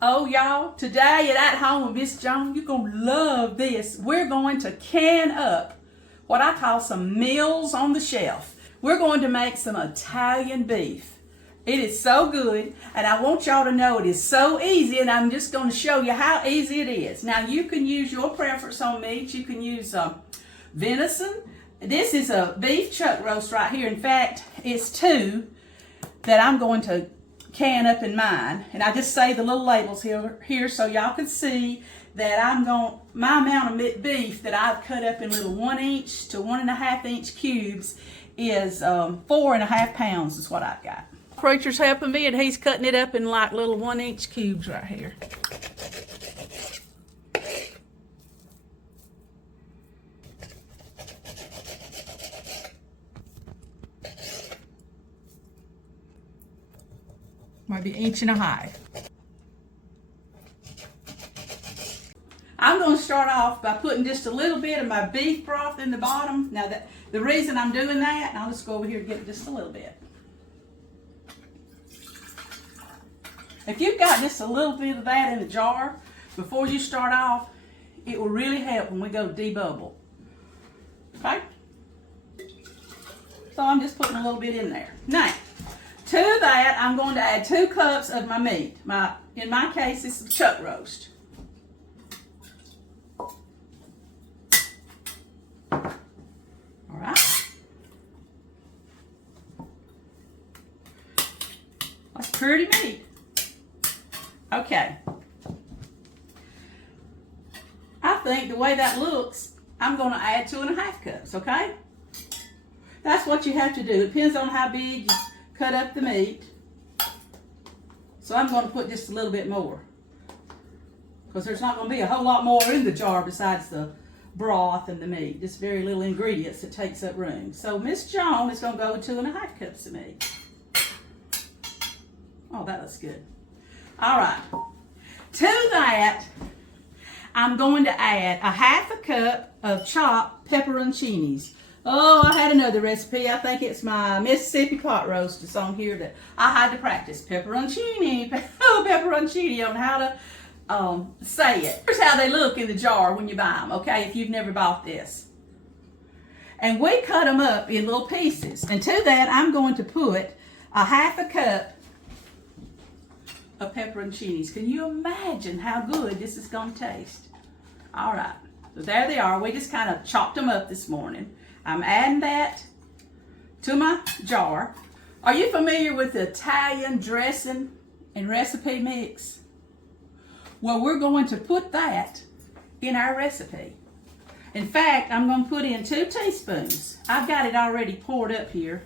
Oh, y'all, today at home with Miss Joan, you're going to love this. We're going to can up what I call some meals on the shelf. We're going to make some Italian beef. It is so good, and I want y'all to know it is so easy, and I'm just going to show you how easy it is. Now, you can use your preference on meat. You can use venison. This is a beef chuck roast right here. In fact, it's two that I'm going to can up in mine, and I just say the little labels here so y'all can see that my amount of beef that I've cut up in little 1 inch to 1.5 inch cubes is 4.5 pounds is what I've got. Preacher's helping me, and he's cutting it up in like little 1 inch cubes right here. Maybe 1.5 inches. I'm going to start off by putting just a little bit of my beef broth in the bottom. Now, the reason I'm doing that, and I'll just go over here and get just a little bit. If you've got just a little bit of that in the jar before you start off, it will really help when we go debubble. Okay? So I'm just putting a little bit in there. Now, to that, I'm going to add 2 cups of my meat. In my case, this is chuck roast. All right. That's pretty meat. Okay. I think the way that looks, I'm going to add 2.5 cups, okay? That's what you have to do. It depends on how big you cut up the meat. So I'm going to put just a little bit more, because there's not going to be a whole lot more in the jar besides the broth and the meat. Just very little ingredients that takes up room. So Miss Joan is going to go with 2.5 cups of meat. Oh, that looks good. All right. To that, I'm going to add 1/2 cup of chopped pepperoncinis. Oh, I had another recipe. I think it's my Mississippi pot roast. It's on here that I had to practice. Pepperoncini, pepperoncini, on how to say it. Here's how they look in the jar when you buy them, okay, if you've never bought this. And we cut them up in little pieces. And to that, I'm going to put 1/2 cup of pepperoncinis. Can you imagine how good this is going to taste? All right, so there they are. We just kind of chopped them up this morning. I'm adding that to my jar. Are you familiar with the Italian dressing and recipe mix? Well, we're going to put that in our recipe. In fact, I'm going to put in 2 teaspoons. I've got it already poured up here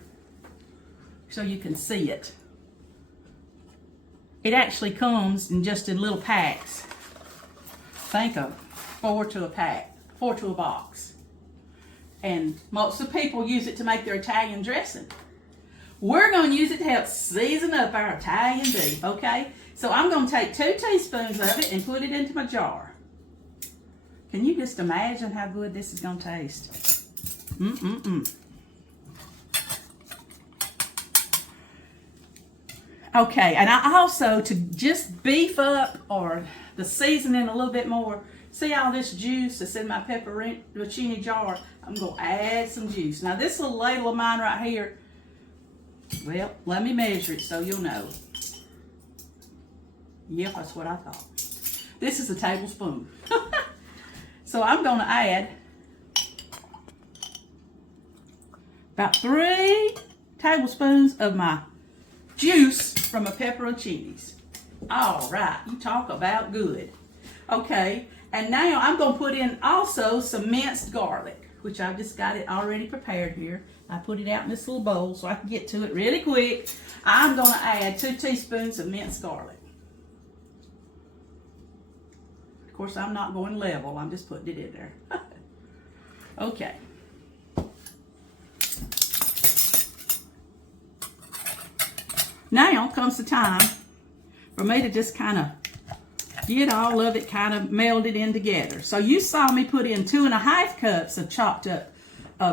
so you can see it. It actually comes in just in little packs. Think of 4 to a pack, 4 to a box. And most of the people use it to make their Italian dressing. We're going to use it to help season up our Italian beef, okay? So I'm going to take 2 teaspoons of it and put it into my jar. Can you just imagine how good this is going to taste? Okay, and I also, to just beef up or the seasoning a little bit more, see all this juice that's in my pepperoncini jar? I'm going to add some juice. Now this little ladle of mine right here, well, let me measure it so you'll know. Yep, that's what I thought. This is a tablespoon. So I'm going to add about 3 tablespoons of my juice from my pepperoncinis. All right, you talk about good. Okay, and now I'm going to put in also some minced garlic, which I've just got it already prepared here. I put it out in this little bowl so I can get to it really quick. I'm going to add 2 teaspoons of minced garlic. Of course, I'm not going level. I'm just putting it in there. Okay. Now comes the time for me to just kind of get all of it kind of melded in together. So you saw me put in 2.5 cups of chopped up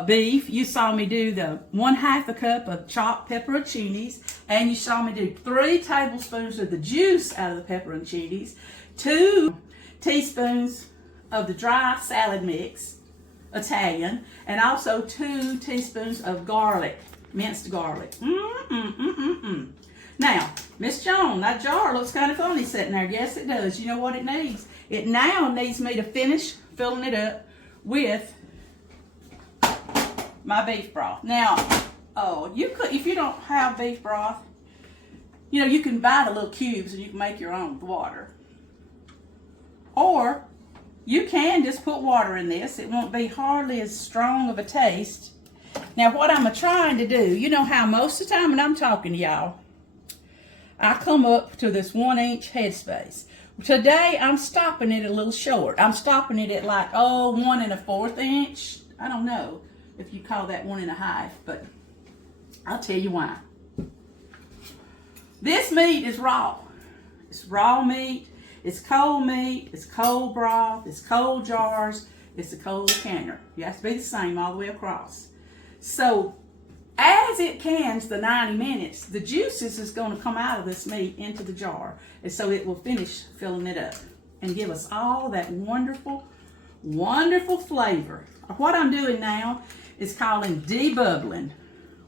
beef. You saw me do the 1/2 cup of chopped pepperoncinis. And you saw me do 3 tablespoons of the juice out of the pepperoncinis, 2 teaspoons of the dry salad mix, Italian, and also 2 teaspoons of garlic, minced garlic. Now, Miss Joan, that jar looks kind of funny sitting there. Yes, it does. You know what it needs? It now needs me to finish filling it up with my beef broth. Now, you could, if you don't have beef broth, you know, you can buy the little cubes and you can make your own with water. Or you can just put water in this. It won't be hardly as strong of a taste. Now, what I'm trying to do, you know how most of the time when I'm talking to y'all, I come up to this 1-inch headspace. Today, I'm stopping it a little short. I'm stopping it at like, 1 1/4 inch. I don't know if you call that 1 1/2, but I'll tell you why. This meat is raw. It's raw meat. It's cold meat. It's cold broth. It's cold jars. It's a cold canner. You have to be the same all the way across. So, as it cans the 90 minutes, the juices is going to come out of this meat into the jar. And so it will finish filling it up and give us all that wonderful, wonderful flavor. What I'm doing now is calling debubbling,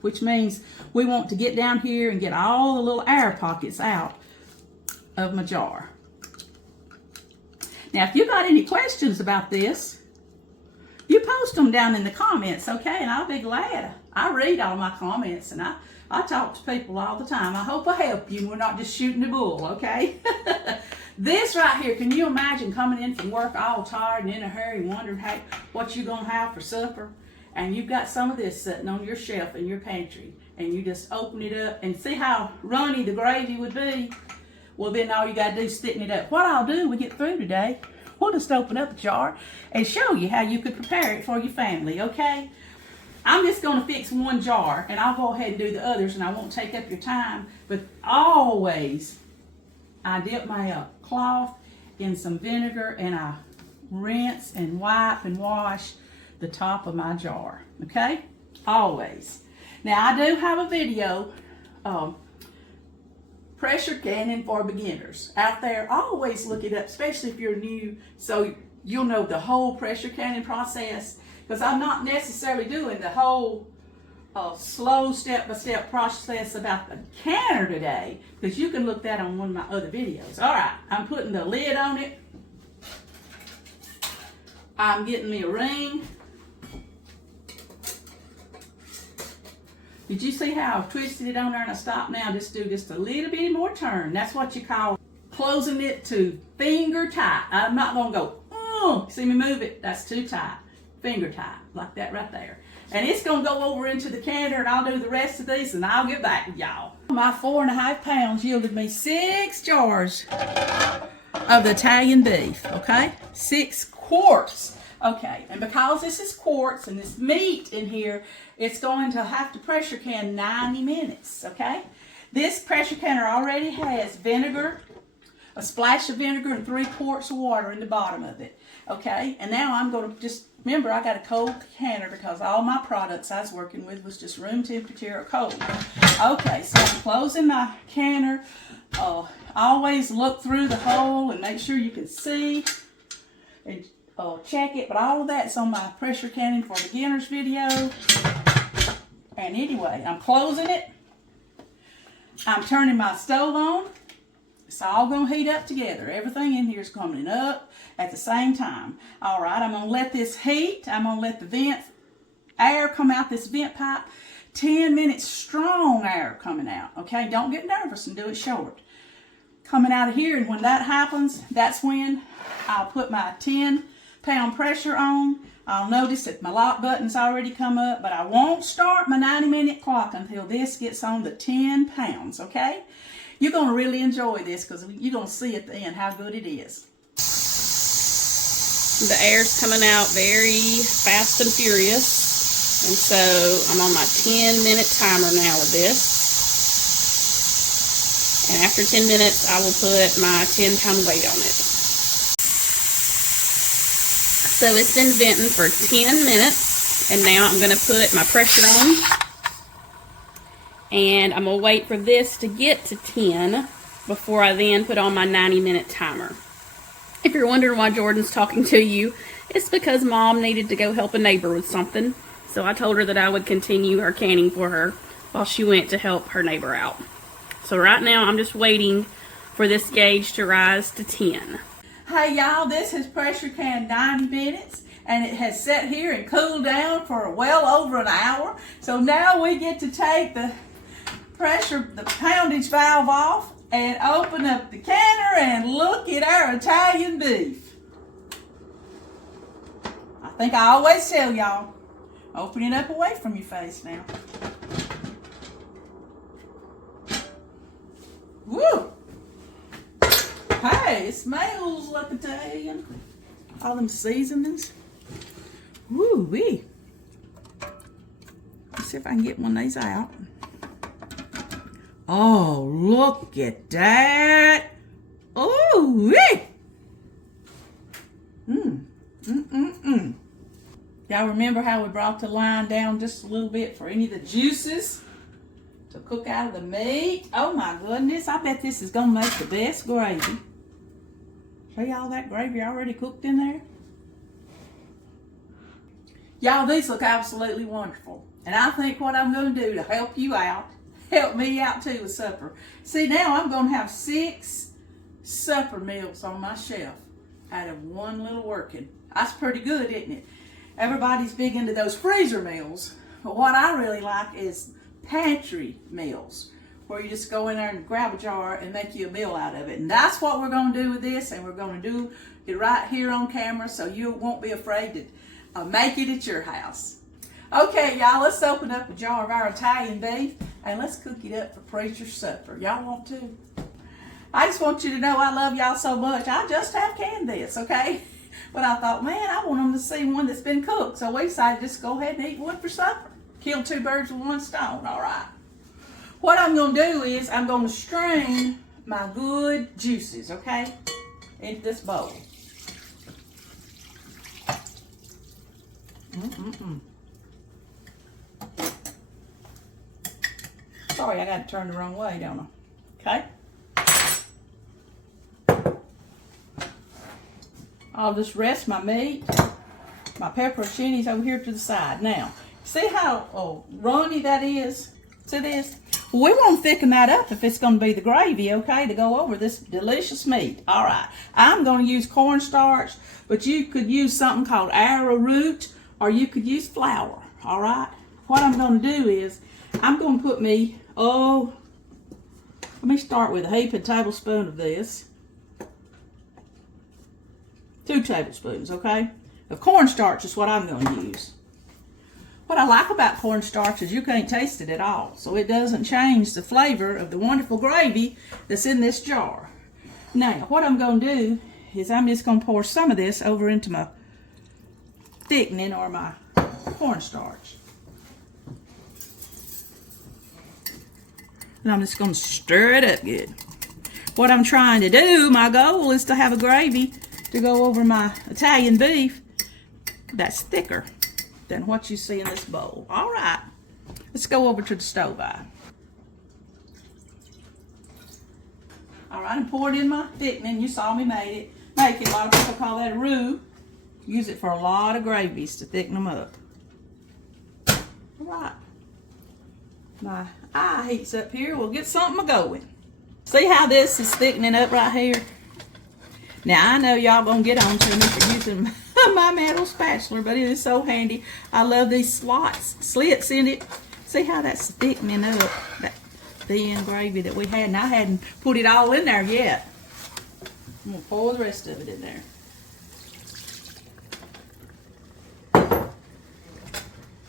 which means we want to get down here and get all the little air pockets out of my jar. Now, if you got any questions about this, you post them down in the comments, okay? And I'll be glad. I read all my comments and I talk to people all the time. I hope I help you and we're not just shooting the bull, okay? This right here, can you imagine coming in from work all tired and in a hurry, wondering what you're going to have for supper? And you've got some of this sitting on your shelf in your pantry, and you just open it up and see how runny the gravy would be. Well, then all you got to do is thicken it up. What I'll do when we get through today, we'll just open up a jar and show you how you could prepare it for your family, okay? I'm just going to fix one jar, and I'll go ahead and do the others, and I won't take up your time. But always, I dip my cloth in some vinegar, and I rinse and wipe and wash the top of my jar, okay? Always. Now, I do have a video, pressure canning for beginners out there. Always look it up, especially if you're new, so you'll know the whole pressure canning process. Because I'm not necessarily doing the whole slow step-by-step process about the canner today, because you can look that on one of my other videos. All right, I'm putting the lid on it. I'm getting me a ring. Did you see how I've twisted it on there and I stopped now? Just do just a little bit more turn. That's what you call closing it to finger tight. I'm not going to go, see me move it? That's too tight. Finger tight, like that right there. And it's going to go over into the canner, and I'll do the rest of these, and I'll get back with y'all. My 4.5 pounds yielded me 6 jars of the Italian beef, okay? 6 quarts. Okay, and because this is quarts and this meat in here, it's going to have to pressure can 90 minutes, okay? This pressure canner already has vinegar, a splash of vinegar, and 3 quarts of water in the bottom of it, okay? And now I'm going to just, remember I got a cold canner because all my products I was working with was just room temperature or cold. Okay, so I'm closing my canner. Always look through the hole and make sure you can see and check it, but all of that's on my pressure canning for beginners video. And anyway, I'm closing it. I'm turning my stove on. It's all going to heat up together. Everything in here is coming up at the same time. All right, I'm going to let this heat. I'm going to let the vent air come out this vent pipe. 10 minutes strong air coming out. Okay, don't get nervous and do it short. Coming out of here, and when that happens, that's when I'll put my 10-pound pressure on. I'll notice that my lock button's already come up, but I won't start my 90-minute clock until this gets on the 10 pounds, okay? You're going to really enjoy this because you're going to see at the end how good it is. The air's coming out very fast and furious, and so I'm on my 10-minute timer now with this. And after 10 minutes, I will put my 10-pound weight on it. So it's been venting for 10 minutes, and now I'm going to put my pressure on. And I'm going to wait for this to get to 10 before I then put on my 90-minute timer. If you're wondering why Jordan's talking to you, it's because Mom needed to go help a neighbor with something. So I told her that I would continue her canning for her while she went to help her neighbor out. So right now I'm just waiting for this gauge to rise to 10. Hey y'all, this has pressure canned 90 minutes and it has sat here and cooled down for well over an hour. So now we get to take the poundage valve off and open up the canner and look at our Italian beef. I think I always tell y'all, open it up away from your face now. Woo! Hey, it smells like Italian. All them seasonings. Woo-wee. Let's see if I can get one of these out. Oh, look at that. Ooh-wee. Y'all remember how we brought the line down just a little bit for any of the juices to cook out of the meat? Oh my goodness, I bet this is gonna make the best gravy. See all that gravy already cooked in there? Y'all, these look absolutely wonderful. And I think what I'm gonna do to help you out, help me out too with supper. See, now I'm gonna have 6 supper meals on my shelf out of one little working. That's pretty good, isn't it? Everybody's big into those freezer meals, but what I really like is pantry meals, where you just go in there and grab a jar and make you a meal out of it. And that's what we're going to do with this, and we're going to do it right here on camera so you won't be afraid to make it at your house. Okay, y'all, let's open up a jar of our Italian beef and let's cook it up for preacher's supper. Y'all want to? I just want you to know I love y'all so much. I just have canned this, okay? But I thought, man, I want them to see one that's been cooked. So we decided just go ahead and eat one for supper. Kill 2 birds with 1 stone, all right? What I'm going to do is I'm going to strain my good juices, okay, into this bowl. Sorry, I got to turn the wrong way, don't I? Okay. I'll just rest my meat, my pepperoncinis over here to the side. Now, see how runny that is to this? We want to thicken that up if it's going to be the gravy, okay, to go over this delicious meat. All right, I'm going to use cornstarch, but you could use something called arrowroot, or you could use flour, all right? What I'm going to do is I'm going to put me, let me start with a heaping tablespoon of this. 2 tablespoons, okay? Of cornstarch is what I'm going to use. What I like about cornstarch is you can't taste it at all, so it doesn't change the flavor of the wonderful gravy that's in this jar. Now, what I'm going to do is I'm just going to pour some of this over into my thickening or my cornstarch. And I'm just going to stir it up good. What I'm trying to do, my goal is to have a gravy to go over my Italian beef that's thicker than what you see in this bowl. All right, let's go over to the stove. All right, I poured in my thickening. You saw me make it. A lot of people call that a roux. Use it for a lot of gravies to thicken them up. All right, my eye heats up here. We'll get something going. See how this is thickening up right here? Now, I know y'all gonna get on to me for using my metal spatula, but it is so handy. I love these slits in it. See how that's thickening up that thin gravy that we had, and I hadn't put it all in there yet. I'm gonna pour the rest of it in there.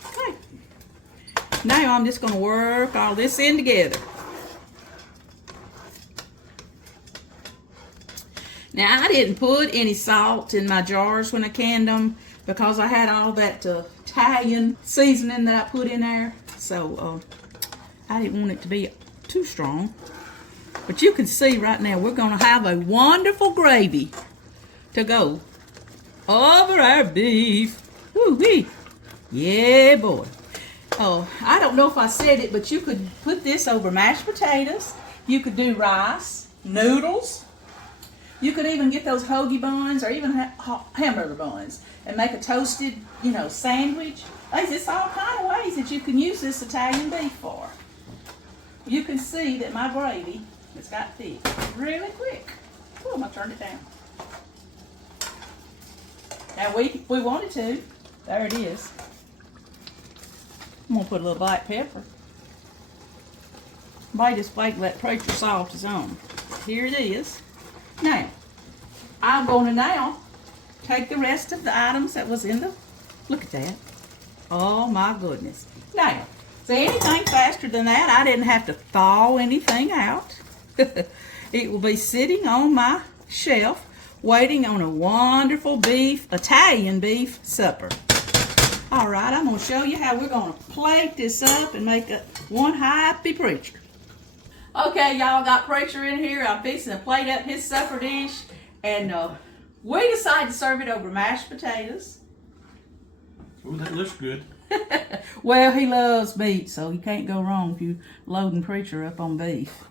Okay. Now I'm just gonna work all this in together. Now, I didn't put any salt in my jars when I canned them because I had all that Italian seasoning that I put in there. So, I didn't want it to be too strong. But you can see right now we're going to have a wonderful gravy to go over our beef. Woo-wee. Yeah, boy. Oh, I don't know if I said it, but you could put this over mashed potatoes. You could do rice, noodles. You could even get those hoagie buns or even hamburger buns and make a toasted, sandwich. There's all kind of ways that you can use this Italian beef for. You can see that my gravy has got thick really quick. Oh, I'm going to turn it down. Now, if we wanted to, there it is. I'm going to put a little black pepper. Might just wait and let preacher salt his own. Here it is. Now, I'm going to now take the rest of the items that was in the, look at that. Oh my goodness. Now, see, anything faster than that, I didn't have to thaw anything out. It will be sitting on my shelf, waiting on a wonderful Italian beef supper. All right, I'm going to show you how we're going to plate this up and make one happy preacher. Okay, y'all, got preacher in here. I'm fixing to plate up his supper dish, and we decided to serve it over mashed potatoes. Oh, that looks good. Well, he loves meat, so you can't go wrong if you loading preacher up on beef.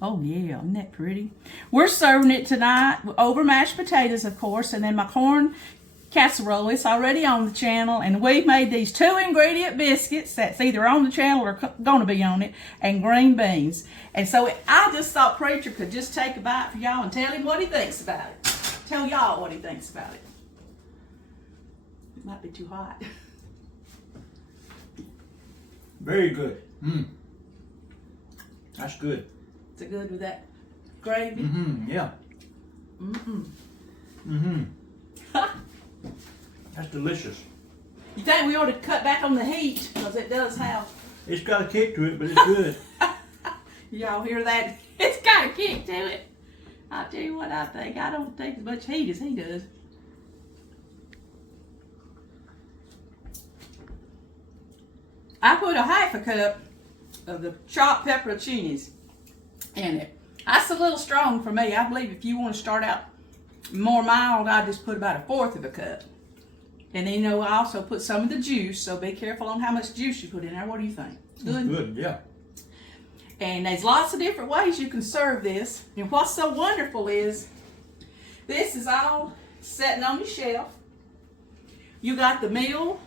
Oh yeah, isn't that pretty? We're serving it tonight over mashed potatoes, of course, and then my corn casserole. It's already on the channel, and we've made these 2-ingredient biscuits that's either on the channel or going to be on it, and green beans. And so I just thought preacher could just take a bite for y'all and tell him what he thinks about it. Tell y'all what he thinks about it. It might be too hot. Very good. That's good. Is it good with that gravy? Yeah. That's delicious. You think we ought to cut back on the heat, because it does have. It's got a kick to it, but it's good. Y'all hear that? It's got a kick to it. I'll tell you what I think. I don't take as much heat as he does. I put a half a cup of the chopped pepperoncinis in it. That's a little strong for me. I believe if you want to start out more mild, I just put about 1/4 of a cup. And then, I also put some of the juice, so be careful on how much juice you put in there. What do you think? Good? Good, yeah. And there's lots of different ways you can serve this. And what's so wonderful is this is all sitting on your shelf. You got the meal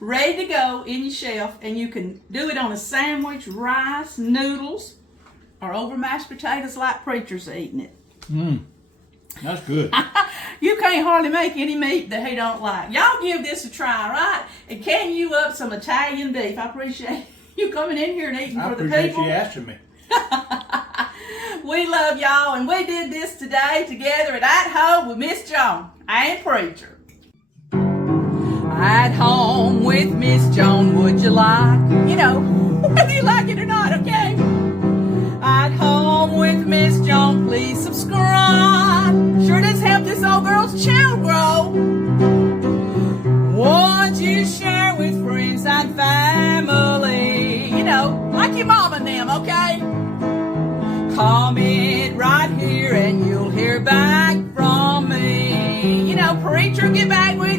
ready to go in your shelf, and you can do it on a sandwich, rice, noodles, or over mashed potatoes like preacher's eating it. That's good. You can't hardly make any meat that he don't like. Y'all give this a try, right? And can you up some Italian beef? I appreciate you coming in here and eating for the people. I appreciate you asking me. We love y'all, and we did this today together at home with Miss Joan and Preacher. At home with Miss Joan, would you like? Whether you like it or not, okay? At home with Miss Joan, please subscribe. Sure does help this old girl's channel grow. Won't you share with friends and family? Like your mom and them, okay? Comment right here and you'll hear back from me. Preacher, get back with